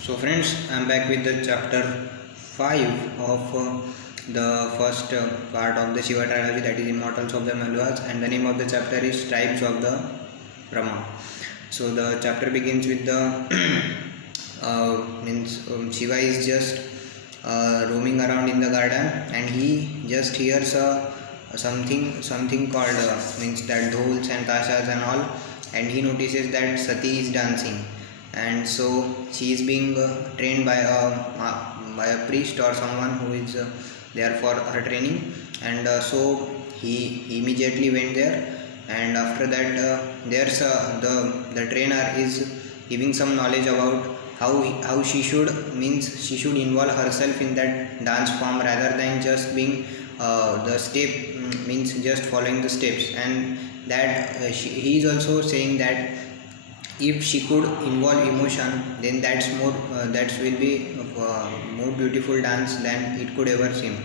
So friends, I am back with the chapter 5 of the first part of the Shiva trilogy, that is Immortals of the Malvas, and the name of the chapter is Tribes of the Brahma. So the chapter begins with the means Shiva is just roaming around in the garden, and he just hears something called means that dhols and tashas and all, and he notices that Sati is dancing, and so she is being trained by a priest or someone who is there for her training, and so he immediately went there, and after that there's the trainer is giving some knowledge about how she should means she should involve herself in that dance form rather than just being the step means just following the steps, and that he is also saying that if she could involve emotion, then that will be more beautiful dance than it could ever seem.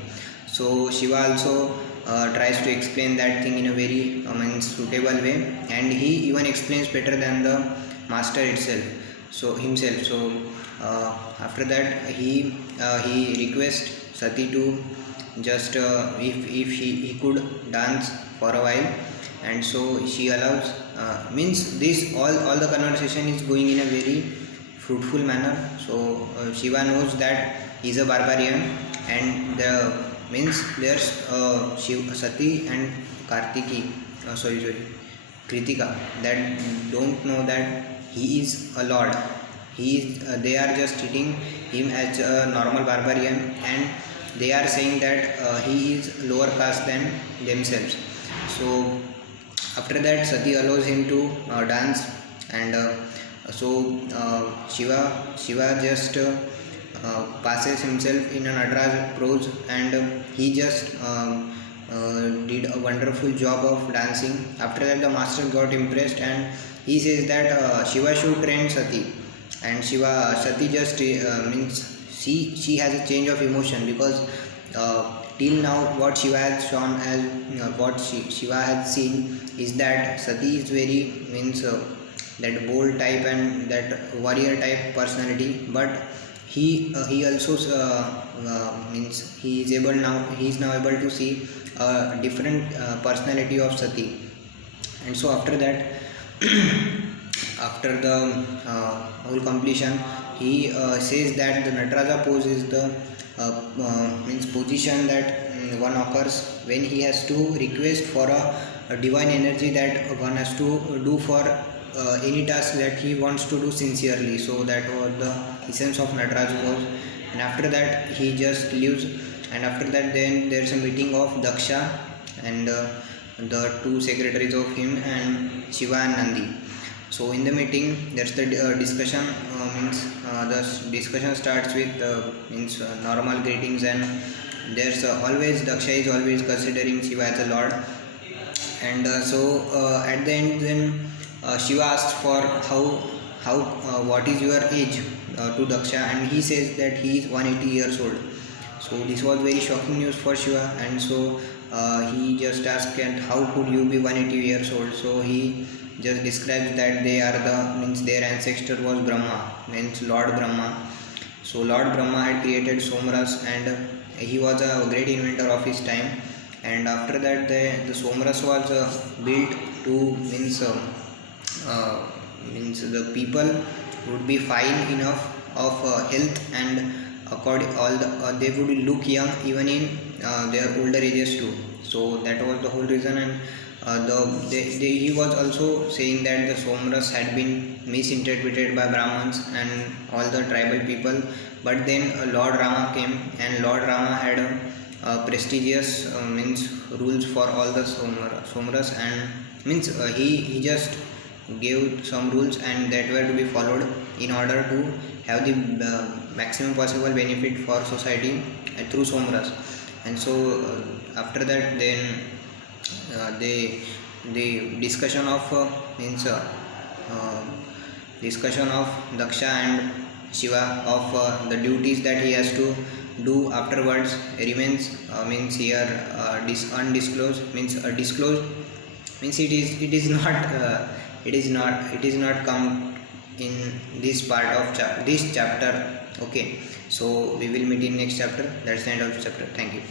So Shiva also tries to explain that thing in a very suitable way, and he even explains better than the master itself, so himself. So after that he requests Sati to just if he could dance for a while, and so she allows means this all the conversation is going in a very fruitful manner. So Shiva knows that he is a barbarian, and the means there's Sati and Kartiki sorry Kritika that don't know that he is a lord. They are just treating him as a normal barbarian, and they are saying that he is lower caste than themselves. So after that Sati allows him to dance, and Shiva just passes himself in an Nataraj pose, and he just did a wonderful job of dancing. After that the master got impressed, and he says that Shiva should train Sati, and Sati just means she has a change of emotion, because till now what Shiva has shown as what Shiva has seen is that Sati is very means that bold type and that warrior type personality, but he also means he is now able to see a different personality of Sati. And so after that after the whole completion, he says that the Nataraja pose is the means position that one occurs when he has to request for a divine energy that one has to do for any task that he wants to do sincerely. So that was the essence of Nataraj pose. And after that he just leaves, and after that then there's a meeting of Daksha and the two secretaries of him and Shiva and Nandi. So in the meeting there's the discussion the discussion starts with normal greetings, and there's always Daksha is always considering Shiva as a lord, and at the end then Shiva asks for how what is your age to Daksha, and he says that he is 180 years old. So this was very shocking news for Shiva, and so he just asked, and how could you be 180 years old? So he just describes that they are means their ancestor was Brahma, means Lord Brahma. So Lord Brahma had created Somras, and he was a great inventor of his time. And after that the Somras was built to means the people would be fine enough of health, and according all they would look young even in their older ages too. So that was the whole reason, and he was also saying that the Somras had been misinterpreted by Brahmins and all the tribal people, but then Lord Rama came, and Lord Rama had a prestigious means rules for all the Somras, and means he just gave some rules, and that were to be followed in order to have the maximum possible benefit for society through Somras. And so after that then the discussion of discussion of Daksha and Shiva of the duties that he has to do afterwards remains means here undisclosed, means disclosed, means it is not it is not come in this part of this chapter. Okay, so we will meet in next chapter. That's the end of the chapter. Thank you.